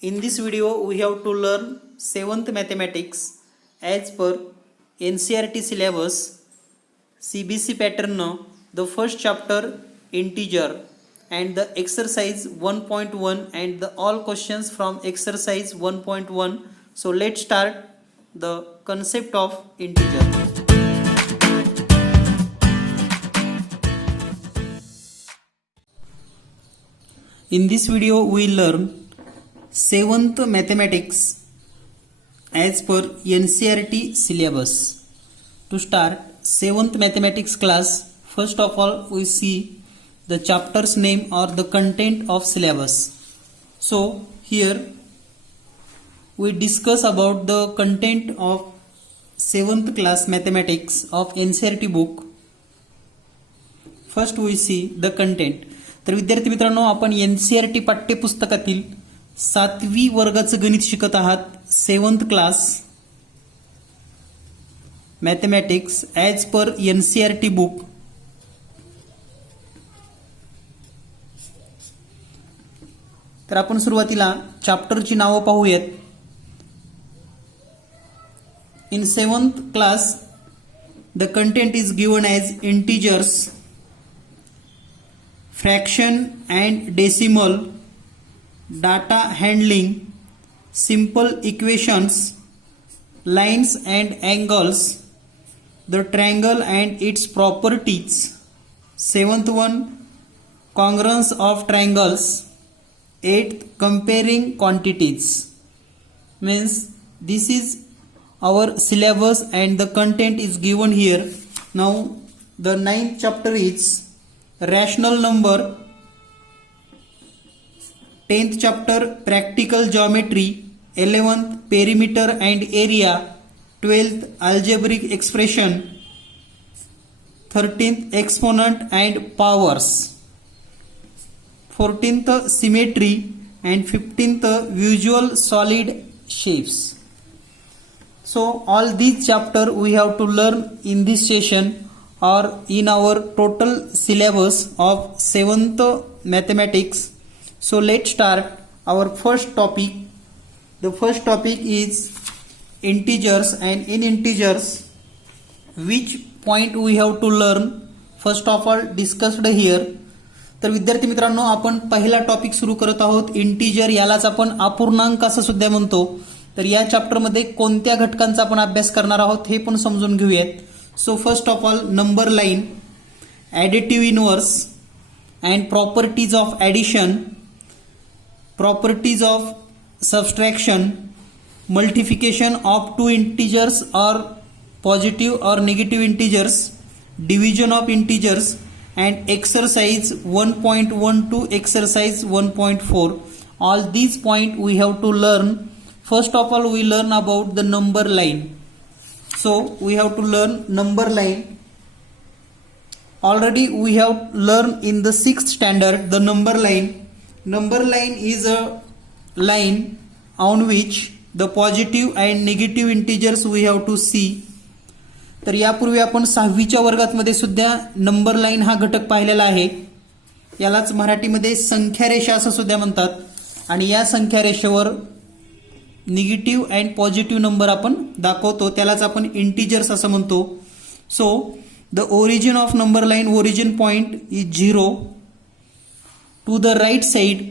In this video, we have to learn 7th mathematics as per NCERT syllabus, CBC pattern. The first chapter integer and the exercise 1.1 and the all questions from exercise 1.1. So let's start the concept of integer. In this video, we learn 7th mathematics as per NCERT syllabus. To start 7th mathematics class, first of all we see the chapter's name or the content of syllabus. So here we discuss about the content of 7th class mathematics of NCERT book. First we see the content. तर विद्यार्थी मित्रांनो, आपण NCERT पाठ्यपुस्तकातील 7वी वर्गाचं गणित शिकत आहात. 7th class mathematics as per NCERT book. तर आपण सुरुवातीला चॅप्टरची नावं पाहूयात. इन 7th class the content is given as integers, fraction and decimal, data handling, simple equations, lines and angles, the triangle and its properties. 7th one, congruence of triangles. 8th, comparing quantities. Means this is our syllabus and the content is given here. Now the 9th chapter is rational number. 10th chapter practical geometry. 11th perimeter and area. 12th algebraic expression. 13th exponent and powers. 14th symmetry and 15th visual solid shapes. So all these chapter we have to learn in this session or in our total syllabus of 7th mathematics. So let's start our first topic. The first topic is integers, and in integers which point we have to learn first of all discussed here. तर विद्यार्थी मित्रांनो, आपण पहिला topic सुरू करत आहोत integer. यालाच आपण अपूर्णांक असं सुद्धा म्हणतो. तर या चॅप्टरमध्ये कोणत्या घटकांचा आपण अभ्यास करणार आहोत हे पण समजून घेऊयात. So first of all, number line, additive inverse and properties of addition, properties of subtraction, multiplication of two integers or positive or negative integers, division of integers, and exercise 1.1 to exercise 1.4. All these points we have to learn. First of all, we learn about the number line. So we have to learn number line. Already we have learned in the 6th standard the number line. Number line is a line on which the positive and negative integers we have to see. तर यापूर्वी आपण 6वीच्या वर्गामध्ये सुद्धा number line हा घटक पाहिलेला आहे. यालाच मराठीमध्ये संख्या रेषा असं सुद्धा म्हणतात. आणि या संख्या रेषेवर निगेटिव्ह अँड पॉझिटिव्ह नंबर आपण दाखवतो, त्यालाच आपण इंटिजर्स असं म्हणतो. So the origin of number line, origin point is 0. To the right side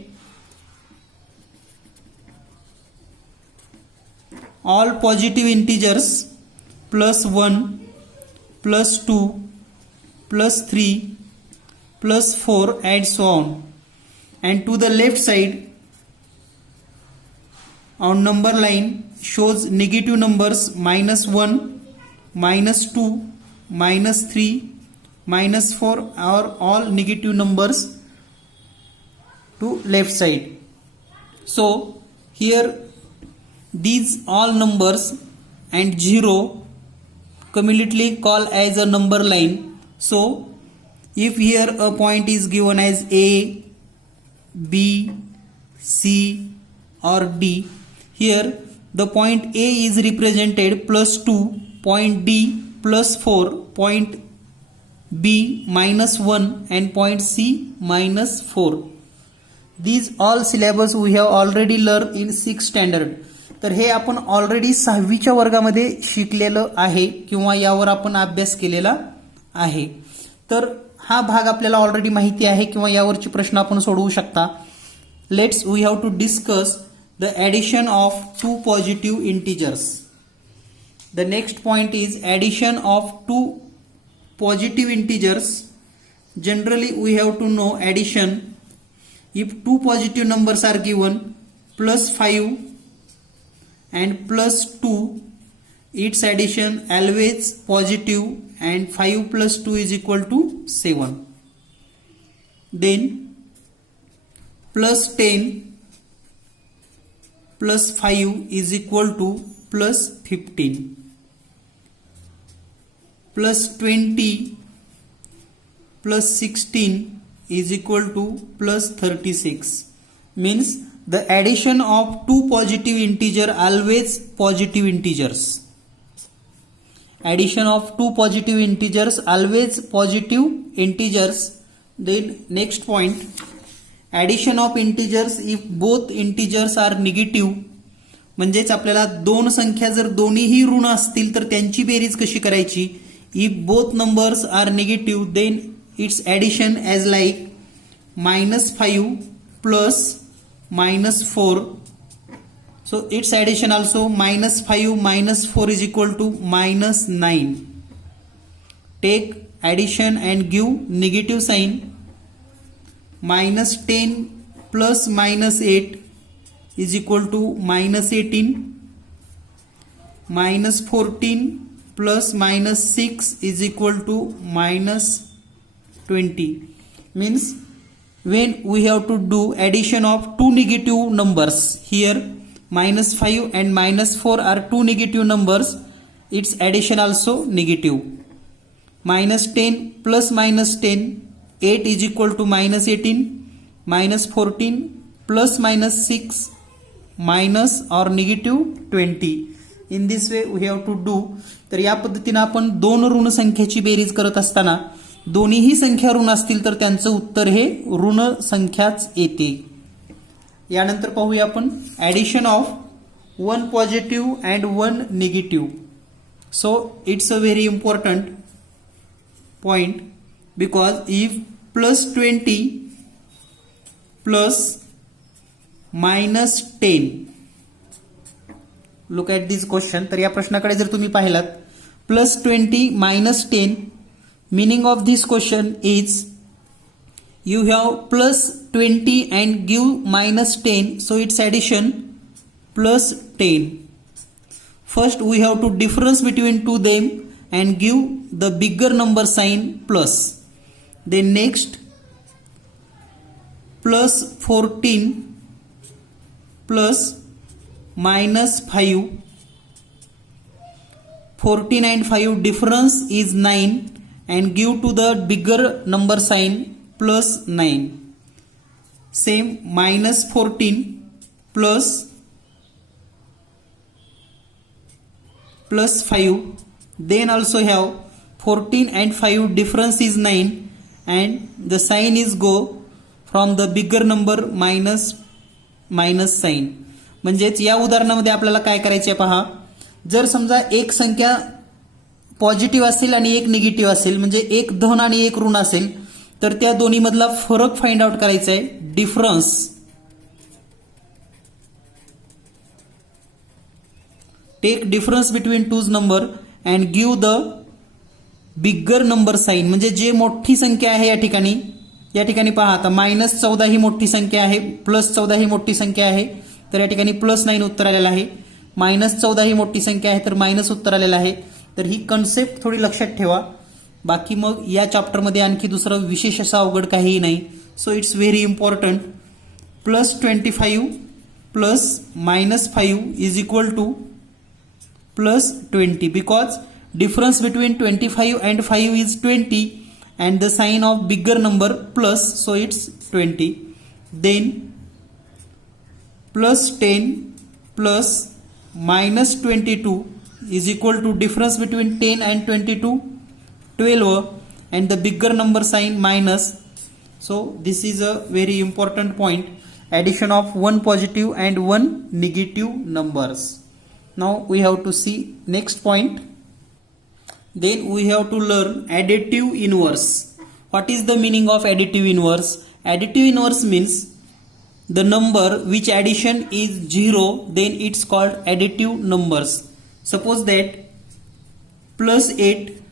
all positive integers +1, +2, +3, +4 and so on. And to the left side on number line shows negative numbers -1, -2, -3, -4 are all negative numbers to left side. So here these all numbers and 0 cumulatively called as a number line. So if here a point is given as A, B, C or D, here the point A is represented +2, point D +4, point B -1 and point C -4. these all syllabus we have already learned in 6th standard. तर हे आपण already 6वीच्या वर्गामध्ये शिकलेलं आहे किंवा यावर आपण अभ्यास केलेला आहे. तर हा भाग आपल्याला ऑलरेडी माहिती आहे किंवा यावरची प्रश्न आपण सोडवू शकता. Let's we have to discuss the addition of two positive integers. The next point is addition of two positive integers. Generally we have to know addition if two positive numbers are given plus 5 and plus 2, its addition always positive and 5 plus 2 is equal to 7. Then plus 10 plus 5 is equal to plus 15. Plus 20 plus 16 is equal to plus 36. Means the addition of two positive integer always positive integers. Addition of two positive integers always positive integers. Then next point, addition of integers if both integers are negative. म्हणजेच आपल्याला दोन संख्या जर दोन्हीही ऋण असतील तर त्यांची बेरीज कशी करायची. If both numbers are negative then its addition as like -5 plus -4. So its addition also -5 minus 4 is equal to -9. Take addition and give negative sign. -10 plus -8 is equal to -18. -14 plus -6 is equal to -20. Means when we have to do addition of two negative numbers, here -5 and -4 are two negative numbers, its addition also negative. -10 plus -10, 8 is equal to -18. -14 plus -6 minus or negative 20. In this way we have to do. तर या पद्धतीने आपण दोन ऋण संख्येची berries करत असताना दोन्हीही संख्या ऋण असतील तर त्यांचं उत्तर हे ऋण संख्याच येते. यानंतर पाहूया आपण addition of one positive and one negative. So it's a very important point because if +20 plus -10, look at this question. तर या प्रश्नाकडे जर तुम्ही पाहिलात +20 -10, meaning of this question is you have +20 and give -10, so its addition +10. First we have to difference between two them and give the bigger number sign plus. Then next +14 plus -5. 14 and 5 difference is 9 and give to the bigger number sign +9. Same -14 plus +5. Then also have 14 and 5 difference is 9 and the sign is go from the bigger number minus sign. म्हणजेच या उदाहरणामध्ये आपल्याला काय करायचे पहा. जर समजा एक संख्या पॉझिटिव्ह असेल आणि एक निगेटिव्ह असेल, म्हणजे एक धन आणि एक ऋण असेल, तर त्या दोन्ही मधला फरक फाइंड आउट करायचा आहे. Difference take difference between twos number and give the bigger number sign. म्हणजे जे मोठी संख्या आहे या ठिकाणी पहा. आता -14 ही मोठी संख्या आहे, +14 ही मोठी संख्या आहे, तर या ठिकाणी +9 उत्तर आलेलं आहे. -14 ही मोठी संख्या आहे तर मायनस उत्तर आलेलं आहे. तर ही कन्सेप्ट थोडी लक्षात ठेवा. बाकी मग या चॅप्टरमध्ये आणखी दुसरं विशेष असं अवघड काहीही नाही. So it's very important. +25 plus -5 is equal to +20 because difference between 25 and 5 is 20 and the sign of bigger number plus, so it's 20. Then +10 plus -22 is equal to difference between 10 and 22 12 and the bigger number sign minus. So this is a very important point. addition of one positive and one negative numbers. Now we have to see next point. Then we have to learn additive inverse. What is the meaning of additive inverse? Additive inverse means the number which addition is 0, then it's called additive numbers. Suppose that plus 8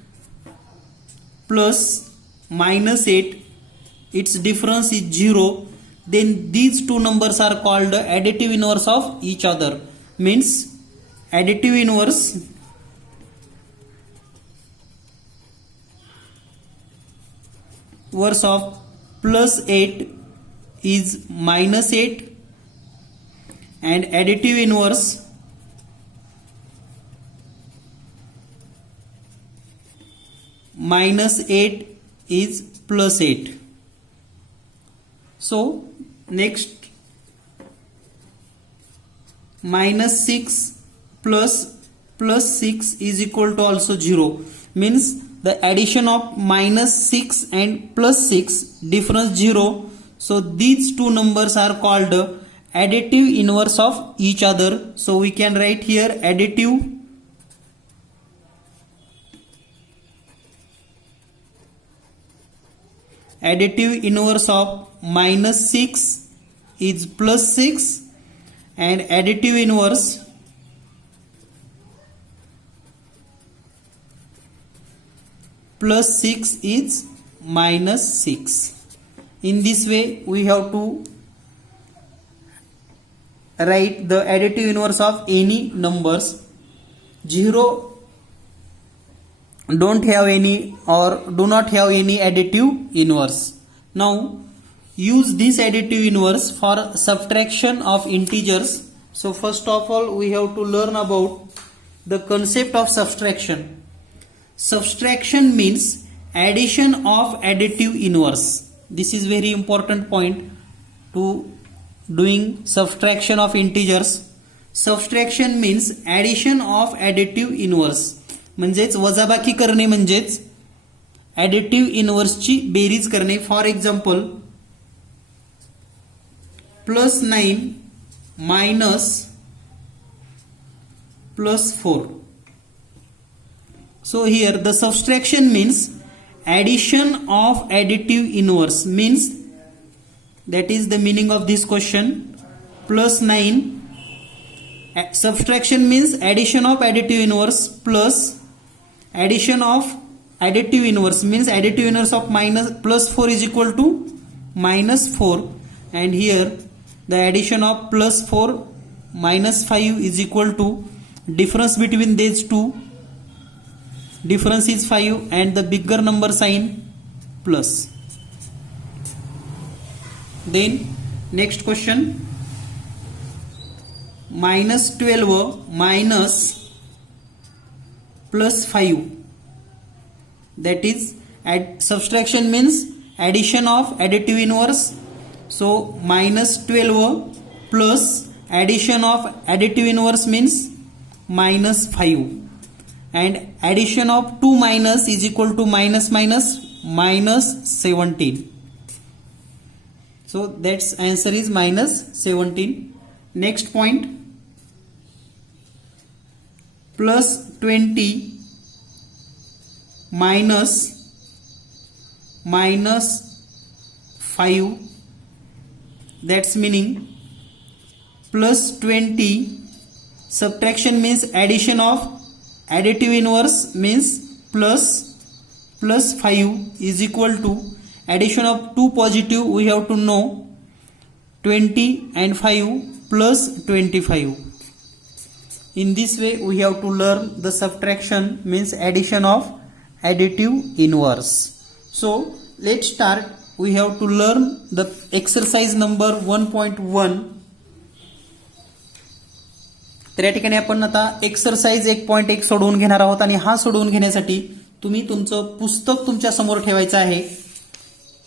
plus minus 8, its difference is 0, then these two numbers are called additive inverse of each other. Means additive inverse of plus 8 is minus 8 and additive inverse minus 8 is plus 8. So next, minus 6 plus 6 is equal to also 0. Means the addition of minus 6 and plus 6 difference 0. So these two numbers are called additive inverse of each other. So we can write here additive inverse of minus 6 is plus 6 and additive inverse plus 6 is minus 6. In this way we have to write the additive inverse of any numbers. 0 don't have any or do not have any additive inverse. Now use this additive inverse for subtraction of integers. So first of all we have to learn about the concept of subtraction. Subtraction means addition of additive inverse. This is very important point to doing subtraction of integers. Subtraction means addition of additive inverse. म्हणजेच वजाबाकी करणे म्हणजेच additive इनव्हर्सची berries करणे. For example plus 9 minus plus 4. So here the subtraction means addition of additive inverse, means that is the meaning of this question. Plus 9, subtraction means addition of additive inverse plus addition of additive inverse means additive inverse of minus plus 4 is equal to minus 4, and here the addition of plus 4 minus 5 is equal to difference between these two. Difference is 5 and the bigger number sign plus. Then next question, minus 12 minus plus 5, that is subtraction means addition of additive inverse. So minus 12 plus addition of additive inverse means minus 5, and addition of 2 minus is equal to minus 17. So that's answer is minus 17. Next point, plus 20 minus 5, that's meaning plus 20 subtraction means addition of additive inverse means plus 5 is equal to addition of 2 positive, we have to know 20 and 5 plus 25. In this way we have to learn the subtraction means addition of additive inverse. So let's start. We have to learn the exercise number 1.1. तर या ठिकाणी आपण आता exercise 1.1 सोडवून घेणार आहोत, आणि हा सोडवून घेण्यासाठी तुम्ही तुमचं पुस्तक तुमच्या समोर ठेवायचं आहे.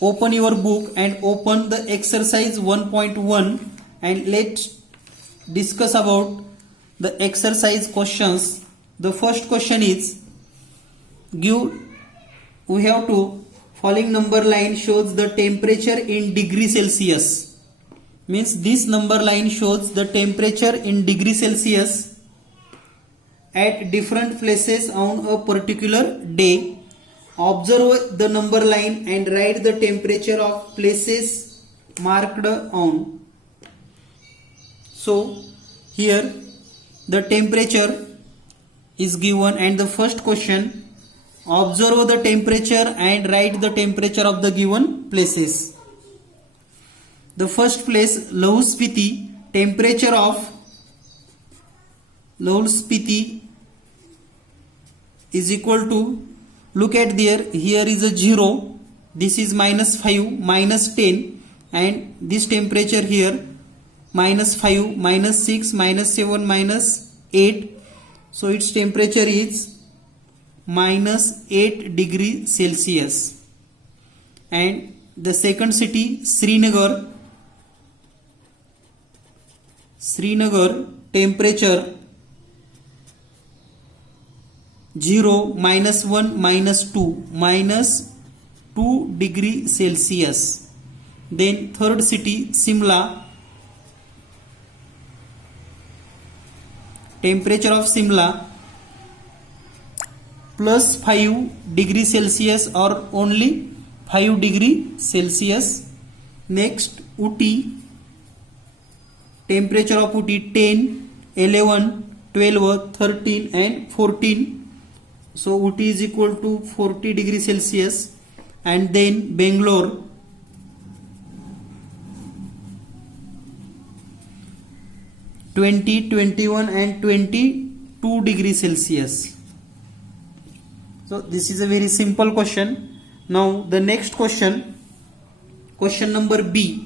Open your book and open the exercise 1.1 and let's discuss about the exercise questions. The first question is we have to following number line shows the temperature in degree Celsius. means this number line shows the temperature in degree Celsius at different places on a particular day. Observe the number line and write the temperature of places marked on. So here the temperature is given, and the first question, observe the temperature and write the temperature of the given places. The first place, Lahul Spiti, temperature of Lahul Spiti is equal to, look at there, here is a 0, this is -5, -10, and this temperature here -5, -6, -7, -8, so its temperature is -8 degree Celsius. And the second city, Srinagar, temperature 0, -1, -2 degree Celsius. Then third city, Simla, temperature of Simla +5 degree Celsius or only 5 degree Celsius. Next, Uti, temperature of Uti 10, 11, 12, 13 and 14. So Uti is equal to 40 degree Celsius. And then Bangalore, (20, 21 and 22 degree Celsius. So this is a very simple question. Now the next question, question number B.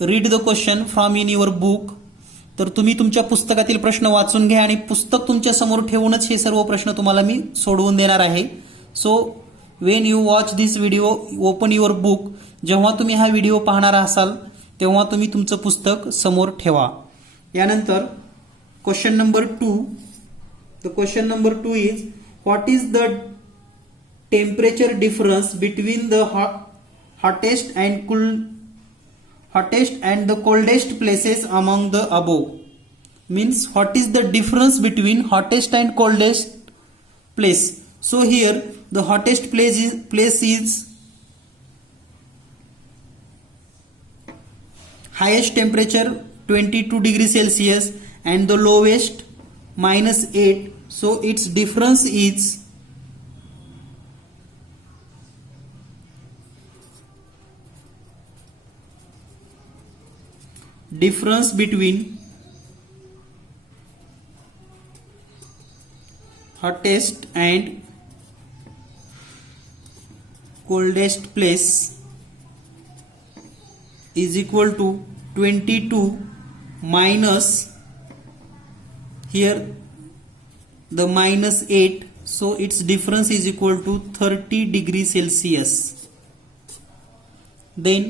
Read the question from in your book. तर तुम्ही तुमच्या पुस्तकातील प्रश्न वाचून घ्या आणि पुस्तक तुमच्या समोर ठेवूनच हे सर्व प्रश्न तुम्हाला मी सोडवून देणार आहे. So when you watch this video, open your book. जेव्हा तुम्ही हा व्हिडिओ पाहणार असाल तेव्हा तुम्ही तुमचं पुस्तक समोर ठेवा. यानंतर question number 2. The question number 2 is, what is the temperature difference between the hottest and the coldest places among the above? Means what is the difference between hottest and coldest place? So here the hottest place is highest temperature 22 degree Celsius and the lowest -8. So its difference is difference between hottest and coldest place is equal to 22 minus here the -8, so its difference is equal to 30 degree Celsius. Then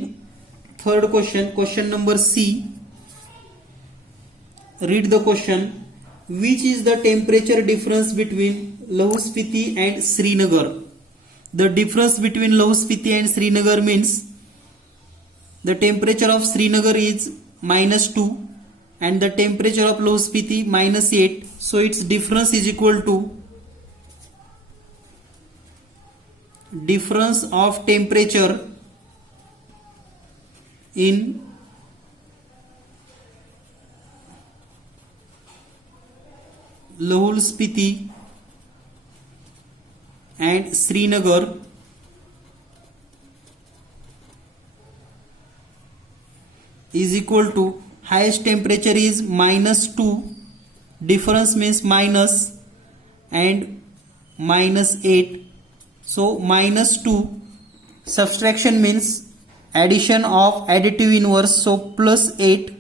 third question, question number C. Read the question. Which is the temperature difference between Lahul Spiti and Srinagar? The difference between Lahul Spiti and Srinagar means the temperature of Srinagar is -2 and the temperature of Lahul Spiti -8. So its difference is equal to difference of temperature in Lahul Spiti and Srinagar is equal to, highest temperature is -2, difference means minus, and -8. So -2 subtraction means addition of additive inverse, so +8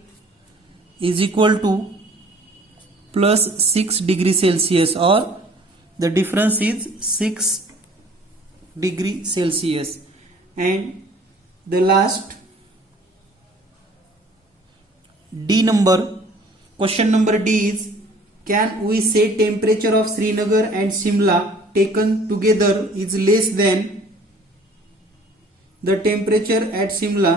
is equal to +6 degree Celsius, or the difference is 6 degree Celsius. And the last D number, question number D is, can we say temperature of Srinagar and Shimla taken together is less than the temperature at Shimla?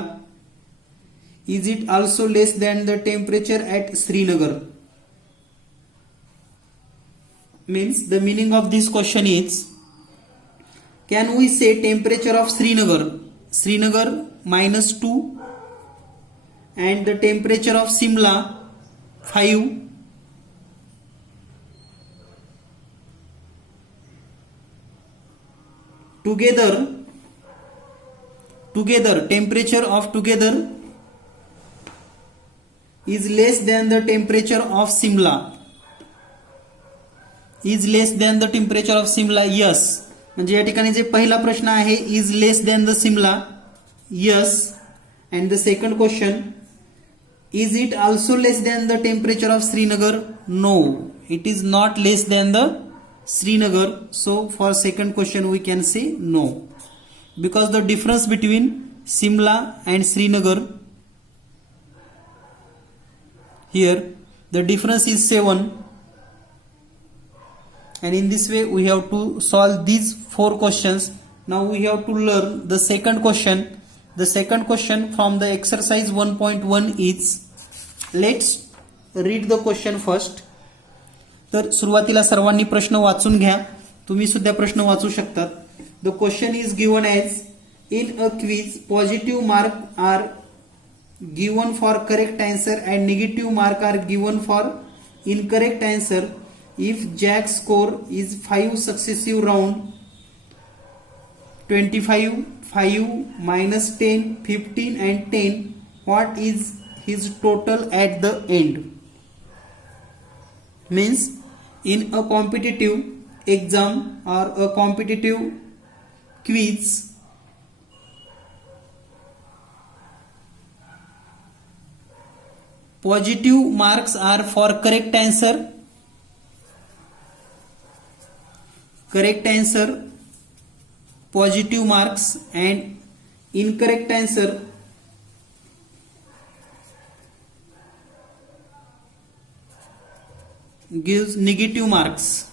is it also less than the temperature at Srinagar? Means the meaning of this question is, can we say temperature of Srinagar -2 and the temperature of Simla 5? Together temperature of together is less than the temperature of Simla. Is less than the temperature of Simla? Yes. म्हणजे या ठिकाणी जे पहिला प्रश्न आहे, is less than the Simla? Yes. And the second question, is it also less than the temperature of Srinagar? No, it is not less than the Srinagar. So for second question we can say no, because the difference between Simla and Srinagar, here the difference is 7, and in this way we have to solve these 4 questions. Now we have to learn the second question. The second question from the exercise 1.1 is, let's read the question first. तर सुरुवातीला सर्वांनी प्रश्न वाचून घ्या, तुम्ही सुद्धा प्रश्न वाचू शकतात. The question is given as, in a quiz positive mark are given for correct answer and negative mark are given for incorrect answer. If Jack's score is 5 successive round, 25, 5, -10, 15 and 10, what is his total at the end? Means in a competitive exam or a competitive quiz, positive marks are for correct answer, positive marks, and incorrect answer gives negative marks.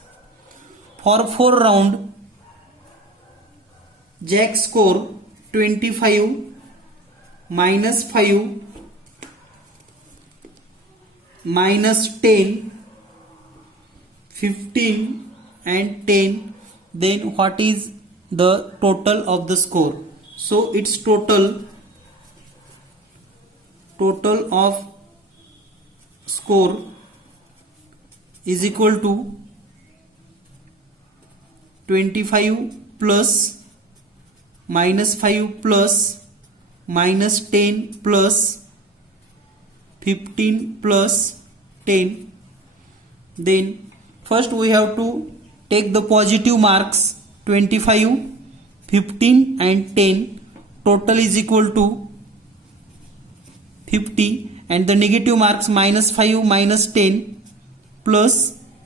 For 4 round, Jack score 25, -5, -10, 15 and 10. Then what is the total of the score? So its total of score is equal to 25 plus -5 plus -10 plus 15 plus 10. Then first we have to take the positive marks 25, 15 and 10. Total is equal to 50, and the negative marks -5 -10 plus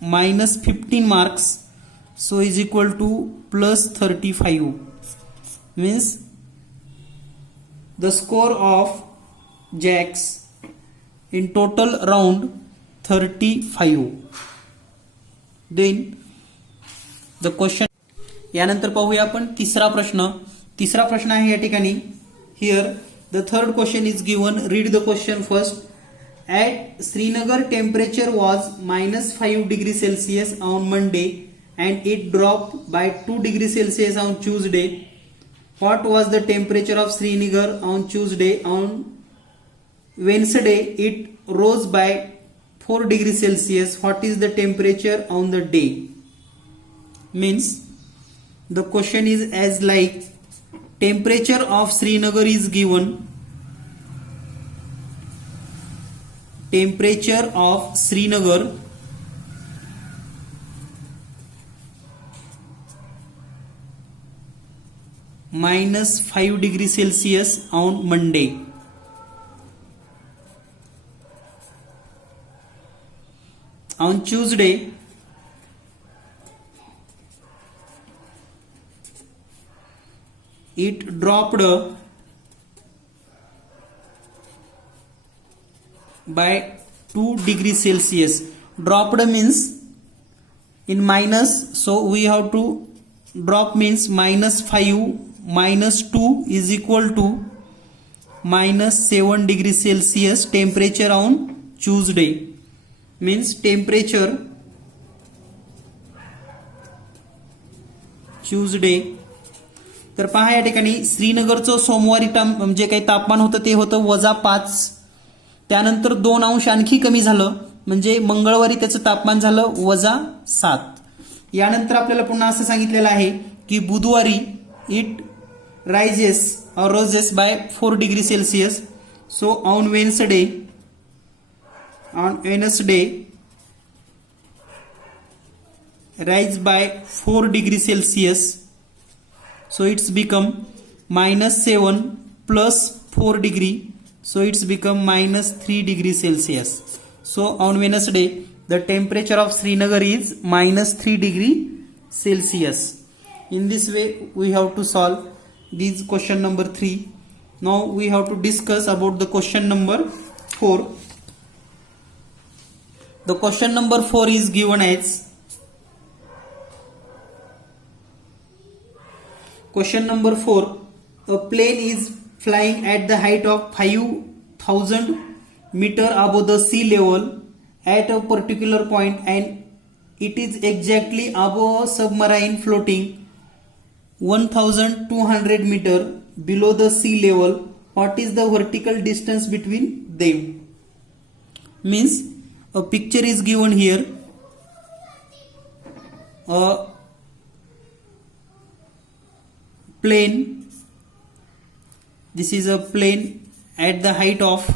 -15 marks, so is equal to +35. Means the score of Jacks in total round 35. Then the question, यानंतर पाहूया आपण तिसरा प्रश्न आहे या ठिकाणी. Here the third question is given. Read the question first. At Srinagar temperature was -5 degrees Celsius on Monday and it dropped by 2 degrees Celsius on Tuesday. What was the temperature of Srinagar on Tuesday? On Wednesday it rose by 4 degrees Celsius. What is the temperature on the day? Means the question is as like, temperature of Srinagar is given. Temperature of Srinagar -5 degrees Celsius on Monday. On Tuesday it dropped by 2 degrees Celsius. Dropped means in minus, so we have to drop means -5 -2 is equal to -7 degree Celsius temperature on Tuesday. Means temperature Tuesday. तर पहा या ठिकाणी श्रीनगरचं सोमवारी जे काही तापमान होतं ते होतं -5. त्यानंतर 2 अंश आणखी कमी झालं, म्हणजे मंगळवारी त्याचं तापमान झालं -7. यानंतर आपल्याला पुन्हा असं सांगितलेलं आहे की बुधवारी इट रायजेस और roses bye 4 degree Celsius. So on Wednesday rise by 4 degree Celsius. So it's become -7 plus 4 degree. So it's become -3 degree Celsius. So on Wednesday the temperature of Srinagar is -3 degree Celsius. In this way we have to solve this question number 3. Now we have to discuss about the question number 4. The question number 4 is given as question number 4. A plane is flying at the height of 5,000 meter above the sea level at a particular point and it is exactly above a submarine floating 1,200 meter below the sea level. What is the vertical distance between them? Means a picture is given here. A plane, this is a plane at the height of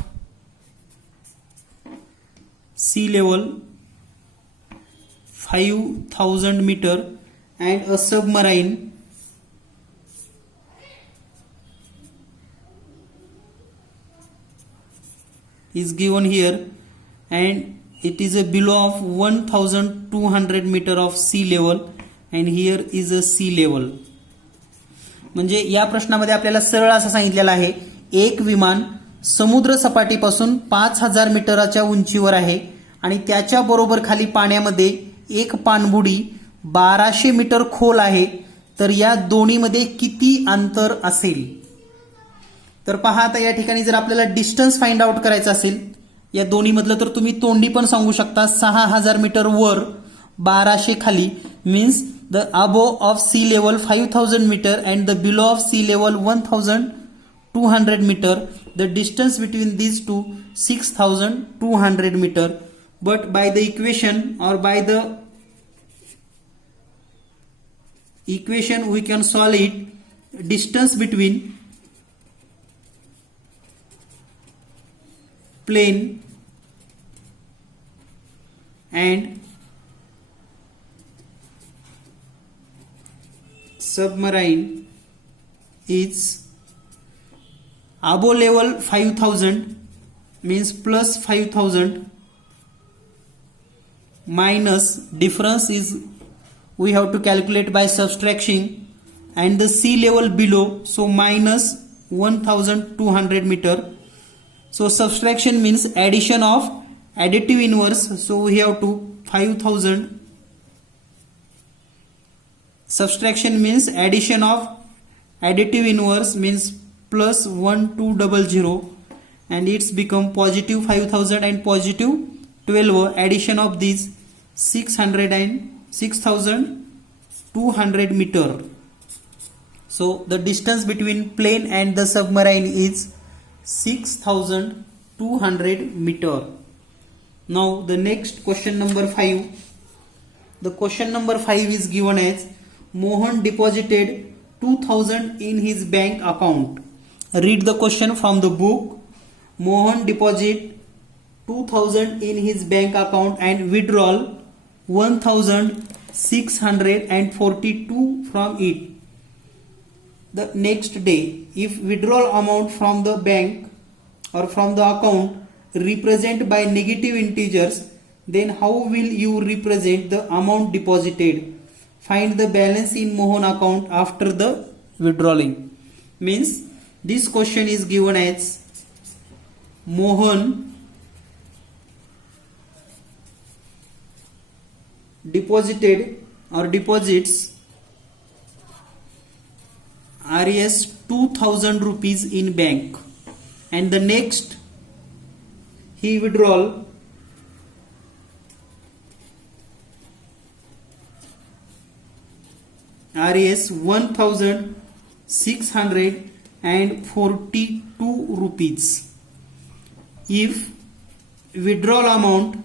sea level 5,000 meter and a submarine is given here and it is a below of 1,200 meter of sea level and here is a sea level. म्हणजे या प्रश्नामध्ये आपल्याला सरळ असं सांगितलेलं आहे, एक विमान समुद्र सपाटीपासून 5,000 मीटरच्या उंचीवर आहे आणि त्याच्या बरोबर खाली पाण्यामध्ये एक पाणबुडी 1200 मीटर खोल आहे. तर या दोन्हीमध्ये किती अंतर असेल? तर पहा आता या ठिकाणी जर आपल्याला डिस्टन्स फाइंड आउट करायचं असेल या दोन्ही मधलं, तर तुम्ही तोंडी पण सांगू शकता. 6,000 मीटर वर 1200 खाली means the above of sea level 5,000 metre and the below of sea level 1,200 metre. The distance between these two 6,200 meter. But by the equation or by the equation we can solve it. Distance between plane and submarine is above level 5,000 means plus 5,000 minus difference is we have to calculate by subtraction and the sea level below, so minus 1,200 meter. So subtraction means addition of additive inverse, so we have to 5,000. Subtraction means addition of additive inverse means plus 1,200 and it's become positive 5,000 and positive 12. Addition of these 600 and 6,200 meter. So the distance between plane and the submarine is 6,200 meter. Now the next question number 5. The question number 5 is given as Mohan deposited 2,000 in his bank account. Read the question from the book. Mohan deposited 2,000 in his bank account and withdrawal 1,642 from it. The next day, if withdrawal amount from the bank or from the account represented by negative integers, then how will you represent the amount deposited? Find the balance in Mohan account after the withdrawing. Means this question is given as Mohan deposited or deposits Rs 2,000 rupees in bank. and the next he withdrawal RS 1642 rupees. If withdrawal amount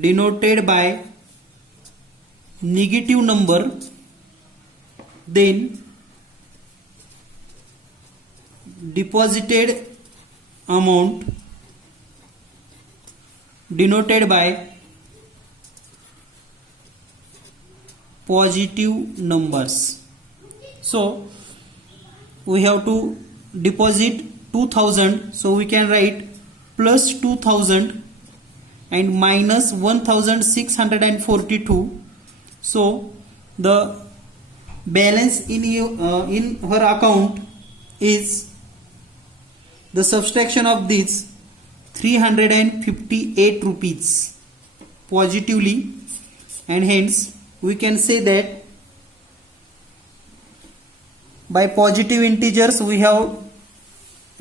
denoted by negative number, then deposited amount denoted by positive numbers. So we have to deposit 2000, so we can write plus 2000 and minus 1642. So the balance in her account is the subtraction of this 358 rupees positively, and hence we can say that by positive integers we have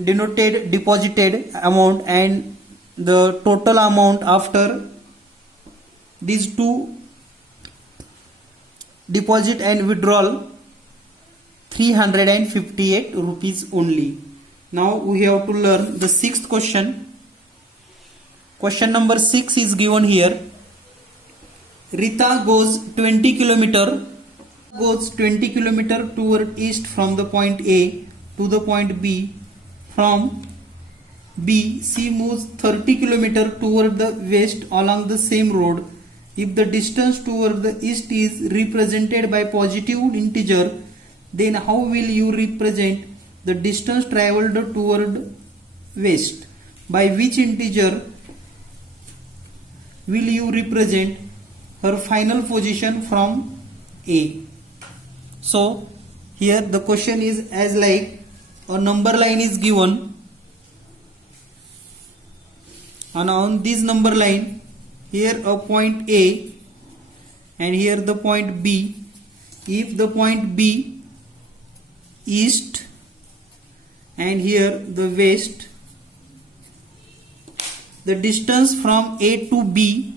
denoted deposited amount, and the total amount after these two deposit and withdrawal 358 rupees only. Now we have to learn the sixth question. Question number 6 is given here. Rita goes 20 km toward east from the point A to the point B. From B, she moves 30 km toward the west along the same road. If the distance toward the east is represented by positive integer, then how will you represent the distance travelled toward west? By which integer will you represent her final position from A? So here the question is as like a number line is given, and on this number line here a point A and here the point B. If the point B east and here the west, the distance from A to B,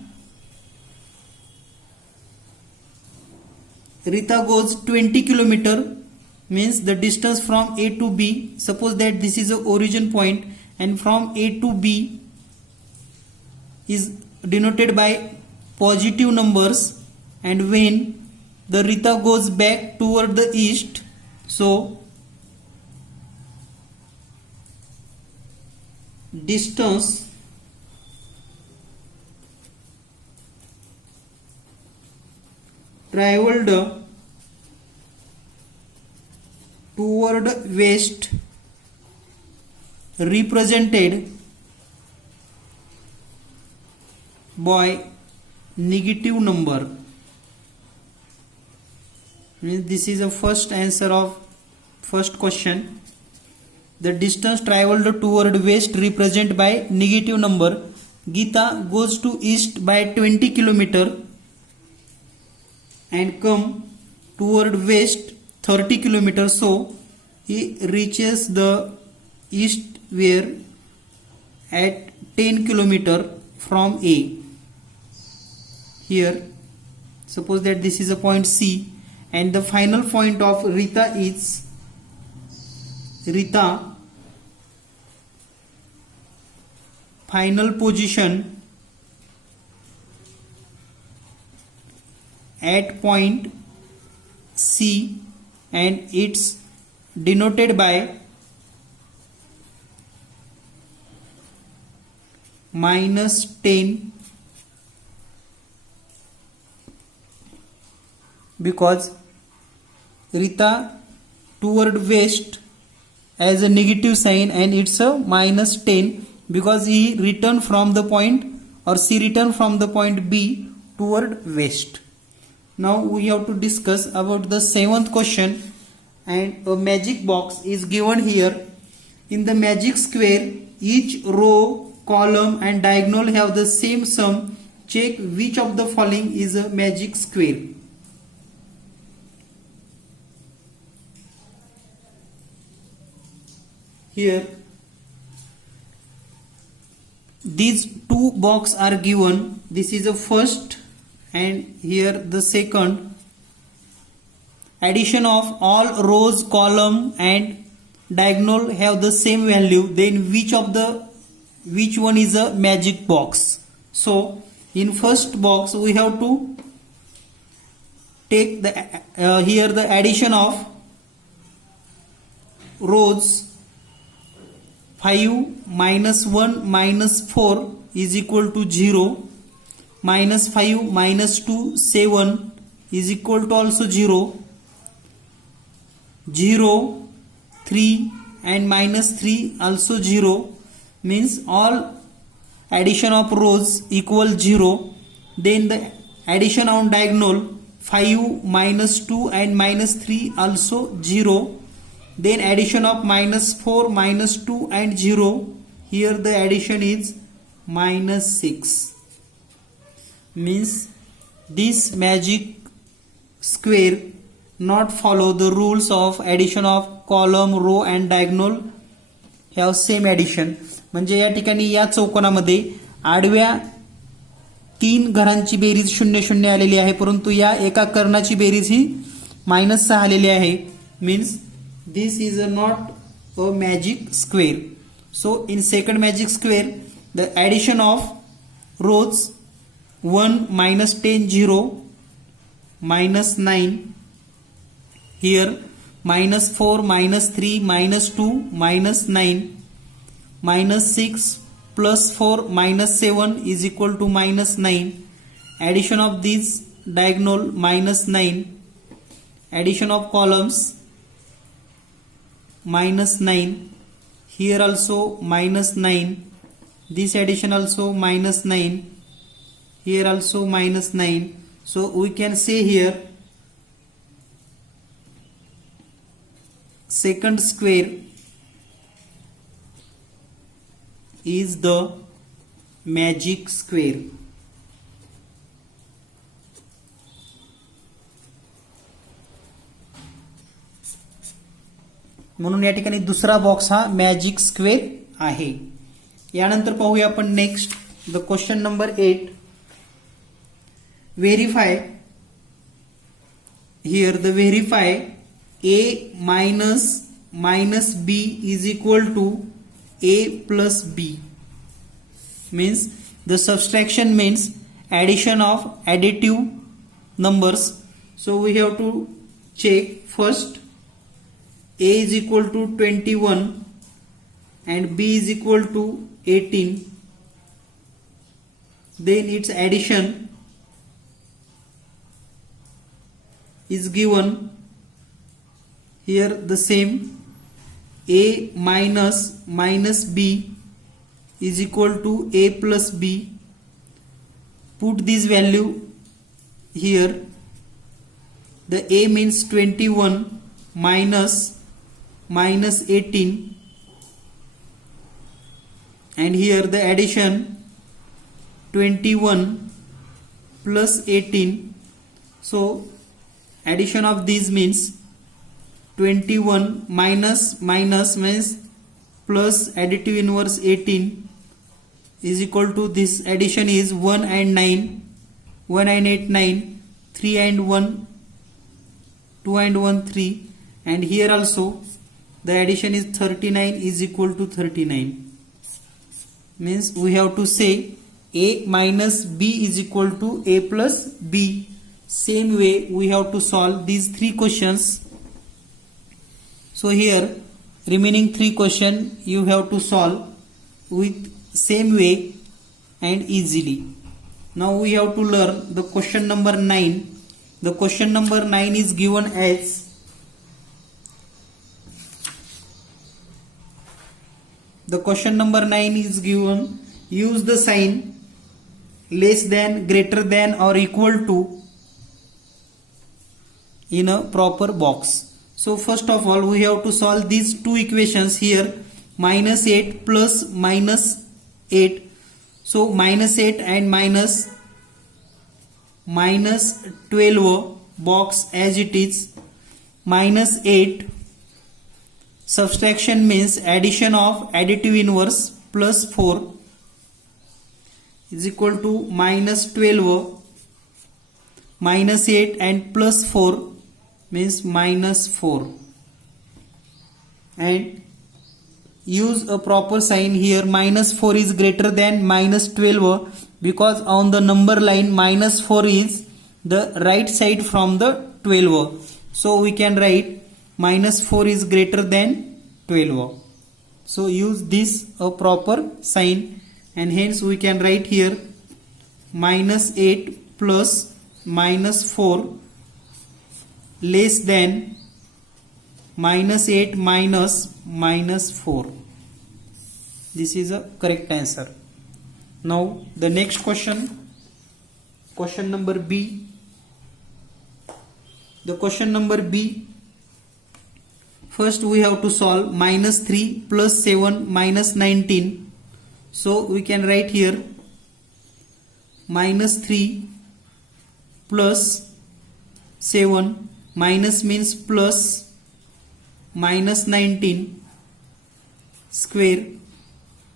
Rita goes 20 km, means the distance from A to B. Suppose that this is the origin point, and from A to B is denoted by positive numbers, and when the Rita goes back toward the east, so distance travelled toward west represented by negative number. This is the first answer of first question. The distance travelled toward west represented by negative number. Geeta goes to east by 20 km and come toward west 30 km. So he reaches the east where at 10 km from A. Here suppose that this is a point C, and the final point of Rita is final position at point C, and it's denoted by -10 because Rita toward west as a negative sign, and it's a -10 because he returned from the point, or she returned from the point B toward west. Now we have to discuss about the seventh question, and a magic box is given here. In the magic square, each row, column and diagonal have the same sum check which of the following is a magic square. Here these two boxes are given. This is the first and here the second. Addition of all rows, column and diagonal have the same value. Then which one is a magic box? So in first box we have to take the here the addition of rows. 5 minus 1 minus 4 is equal to 0. Minus 5 minus 2 7 is equal to also 0. 0 3 and minus 3 also 0, means all addition of rows equal 0. Then the addition on diagonal 5 minus 2 and minus 3 also 0. Then addition of minus 4 minus 2 and 0, here the addition is minus 6, means this magic square not follow the rules of addition of column, row and diagonal have same addition. म्हणजे या ठिकाणी या चौकोनामध्ये आडव्या 3 घरांची berries 0 0 आलेली आहे, परंतु या एका कर्णाची बेरीज ही -6 आलेली आहे. Means this is not a magic square. So in second magic square the addition of rows 1 minus 10 0 minus 9, here minus 4 minus 3 minus 2 minus 9 minus 6 plus 4 minus 7 is equal to minus 9. Addition of these diagonal minus 9. Addition of columns minus 9, here also minus 9, this addition also minus 9, here also minus 9. So we can say here second square is the magic square. म्हणून या ठिकाणी दुसरा box हा magic square आहे. यानंतर पाहूया आपण next the question number 8. Verify. Here the verify a minus b is equal to a plus b, means the subtraction means addition of additive numbers. So we have to check first. A is equal to 21 and B is equal to 18. Then its addition is given. Here the same. A minus B is equal to A plus B. Put this value here. The A means 21 minus 18, and here the addition 21 plus 18. So addition of these means 21 minus means plus additive inverse 18 is equal to this addition is 1 and 9, 1 and 8 9, 3 and 1, 2 and 1 3, and here also the addition is 39 is equal to 39, means we have to say a minus b is equal to a plus b. Same way we have to solve these 3 questions. So here remaining 3 question you have to solve with same way and easily. Now we have to learn the question number 9. The question number 9 is given as the question number 9 is given, use the sign less than, greater than or equal to in a proper box. So first of all we have to solve these 2 equations here, -8 plus -8. So -8 and minus 12 box as it is, minus 8, subtraction means addition of additive inverse plus 4 is equal to minus 12 minus 8 and plus 4 means minus 4, and use a proper sign here. Minus 4 is greater than minus 12 because on the number line minus 4 is the right side from the 12, so we can write minus 4 is greater than 12. So use this a proper sign, and hence we can write here minus 8 plus minus 4 less than minus 8 minus minus 4. This is a correct answer. Now the next question number B. The question number B, first we have to solve minus 3 plus 7 minus 19. So we can write here minus 3 plus 7, minus means plus, minus 19 square,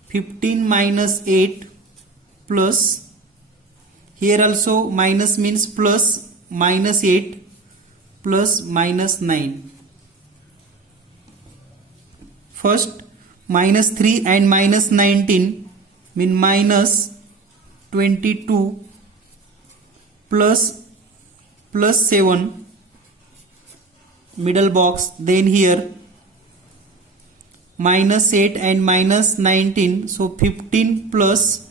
15 minus 8 plus, here also minus means plus, minus 8 plus minus 9. First minus 3 and minus 19 mean minus 22 plus 7 middle box, then here minus 8 and minus 19, so 15 plus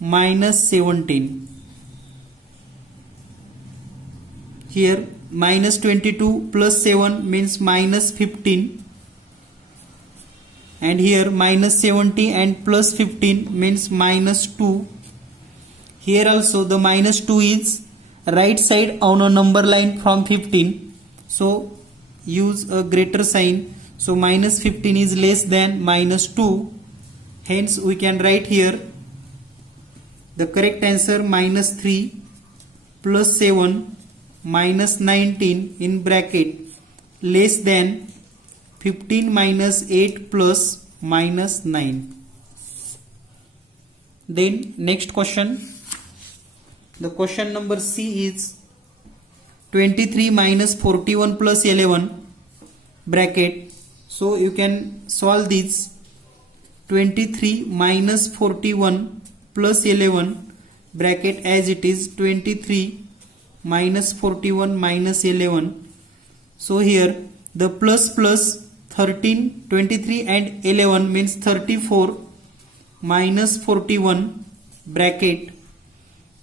minus 17. Here minus 22 plus 7 means minus 15, and here minus 70 and plus 15 means minus 2. Here also the minus 2 is right side on a number line from 15, so use a greater sign, so minus 15 is less than minus 2, hence we can write here the correct answer minus 3 plus 7 minus 19 in bracket less than 15 minus 8 plus minus 9. Then next question, the question number C is 23 minus 41 plus 11 bracket. So you can solve this. 23 minus 41 plus 11 bracket as it is, 23 minus 41 minus 11. So here the plus 13, 23 and 11 means 34 minus 41 bracket,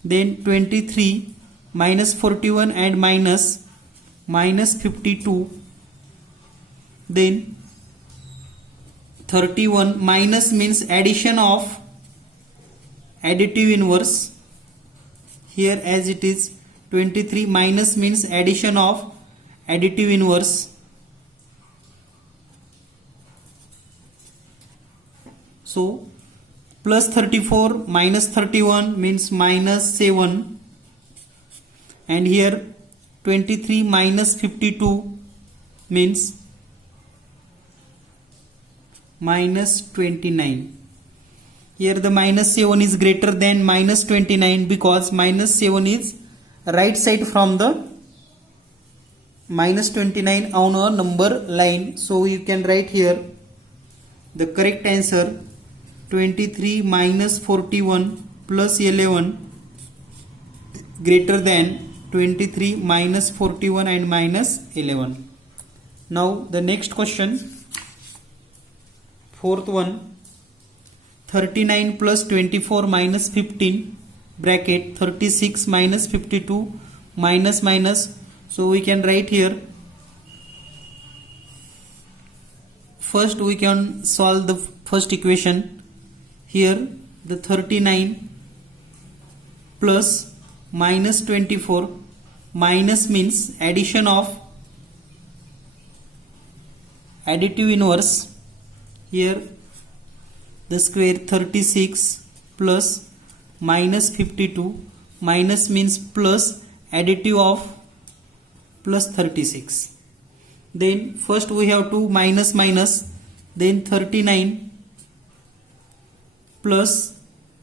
then 23 minus 41 and minus 52, then 31 minus means addition of additive inverse, here as it is 23 minus means addition of additive inverse, so plus 34 minus 31 means minus 7, and here 23 minus 52 means minus 29. Here the minus 7 is greater than minus 29 because minus 7 is right side from the minus 29 on a number line, so you can write here the correct answer 23 minus 41 plus 11 greater than 23 minus 41 and minus 11. Now the next question, fourth one, 39 plus 24 minus 15 bracket 36 minus 52 minus minus, so we can write here first we can solve the first equation. Here the 39 plus minus 24, minus means addition of additive inverse, here the square 36 plus minus 52 minus means plus, additive of plus 36. Then first we have to minus minus, then 39 plus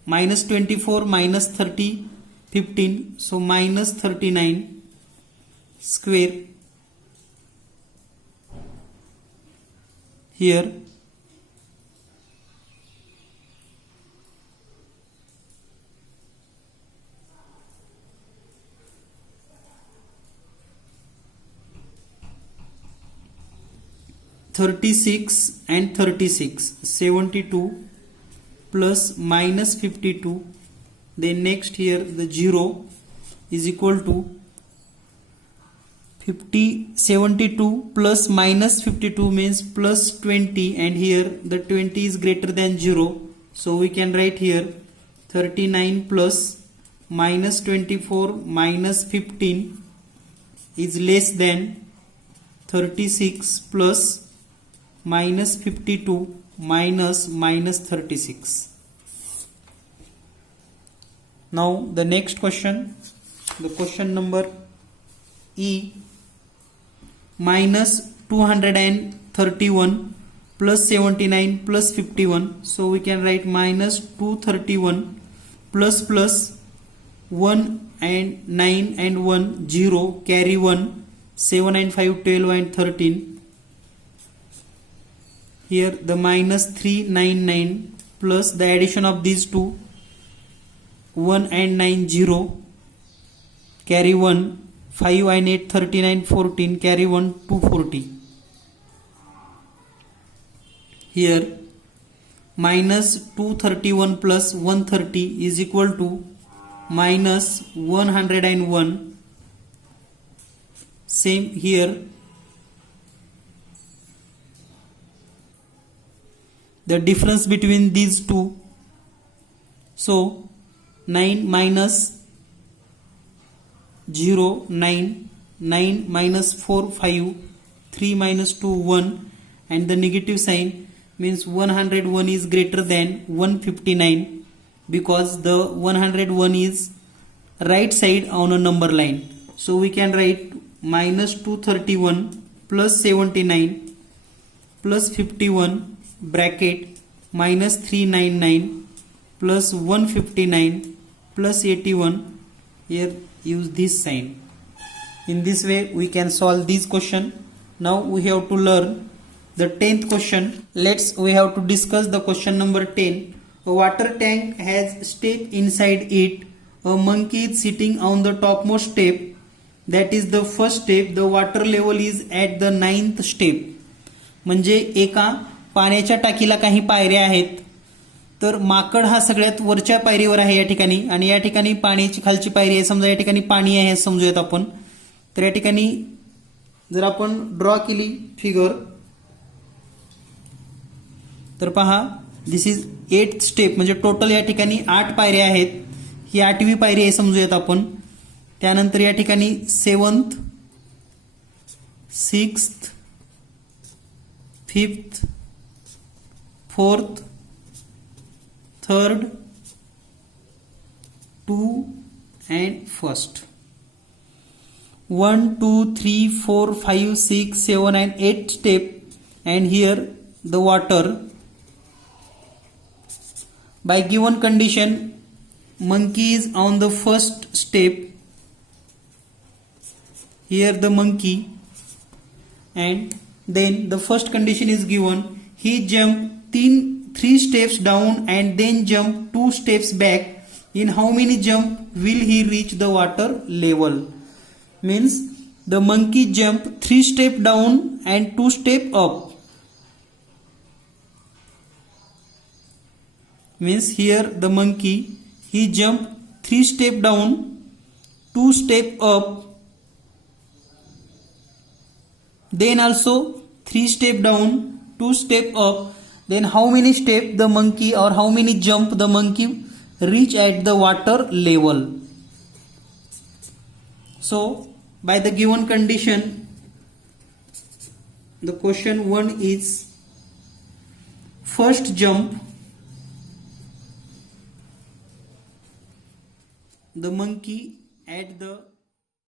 minus 24 minus 30 15, so minus 39 square. Here 36 and 36, 72 plus minus 52. Then next here the 0 is equal to 72 plus minus 52 means plus 20, and here the 20 is greater than 0, so we can write here 39 plus minus 24 minus 15 is less than 36 plus minus 52 minus 36. Now the next question, the question number E, minus 231 plus 79 plus 51, so we can write minus 231 plus 1 and 9 and 1 0, carry 1, 7 and 5 12 and 13. Here the minus 399 plus the addition of these two, 1 and 9 0, carry 1, 5 and 8 39 14, carry 1 240. Here minus 231 plus 130 is equal to minus 101. Same here, the difference between these two, so 9 minus 0 9, 9 minus 4 5, 3 minus 2 1, and the negative sign means 101 is greater than 159, because the 101 is right side on a number line. So we can write minus 231 plus 79 plus 51 bracket minus 399 plus 159 plus 81. Here use this sign. In this way we can solve this question. Now we have to learn the 10th question. We have to discuss the question number 10. A water tank has step inside it. A monkey is sitting on the topmost step. That is the first step. The water level is at the 9th step. म्हणजे एका पाण्याच्या टाकीला काही पायऱ्या आहेत, तर माकड हा सगळ्यात वरच्या पायरीवर आहे या ठिकाणी, आणि या ठिकाणी पाण्याची खालची पायरी आहे. समजा या ठिकाणी पाणी आहे समजूयात आपण. तर या ठिकाणी जर आपण ड्रॉ केली फिगर, तर पहा दिस इज 8th स्टेप, म्हणजे टोटल या ठिकाणी 8 पायऱ्या आहेत. ही 8वी पायरी आहे समजूयात आपण. त्यानंतर या ठिकाणी 7th 6th 5th 4th 3rd 2 and 1st. 1 2 3 4 5 6 7 and 8 step, and here the water. By given condition, monkey is on the first step. Here the monkey, and then the first condition is given. He jumped 3 steps down and then jumped 2 steps back. In how many jump will he reach the water level? Means the monkey jumped 3 steps down and 2 steps up. Means here the monkey, he jumped 3 steps down, 2 steps up, then also 3 steps down, 2 steps up. Then how many steps the monkey, or how many jump the monkey reach at the water level? So by the given condition, the question 1 is first jump. the monkey at the